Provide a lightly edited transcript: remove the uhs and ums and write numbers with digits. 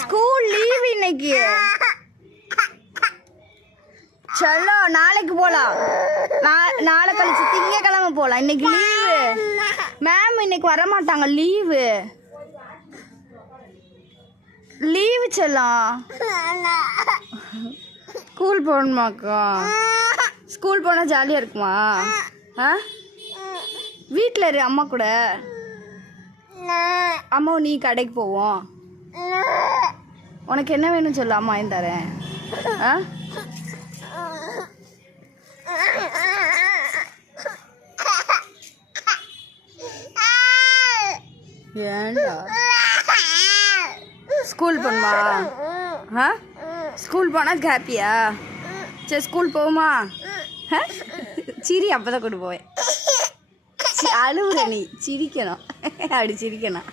School leave இன்னைக்கு. சலோ நாளைக்கு போலாம். நாளை கழிச்சு திங்கக்கிழமை போலாம். இன்னைக்கு லீவு மேம். இன்னைக்கு வர மாட்டாங்க. லீவு செல்லம். ஸ்கூல் போகணுமாக்கா? ஸ்கூல் போனால் ஜாலியாக இருக்குமா? வீட்டில் இரு அம்மா கூட. அம்மாவும் நீ கடைக்கு போவோம். உனக்கு என்ன வேணும் சொல்லு, அம்மா வாங்கி தரேன். ஏண்டா ஸ்கூல் போணுமா? ஸ்கூல் போனால் ஹாப்பியா? சரி ஸ்கூல் போகுமா? சிரி, அப்போ தான் கொண்டு போவேன். அழுவுற நீ சிரிக்கணும். அப்படி சிரிக்கணும்.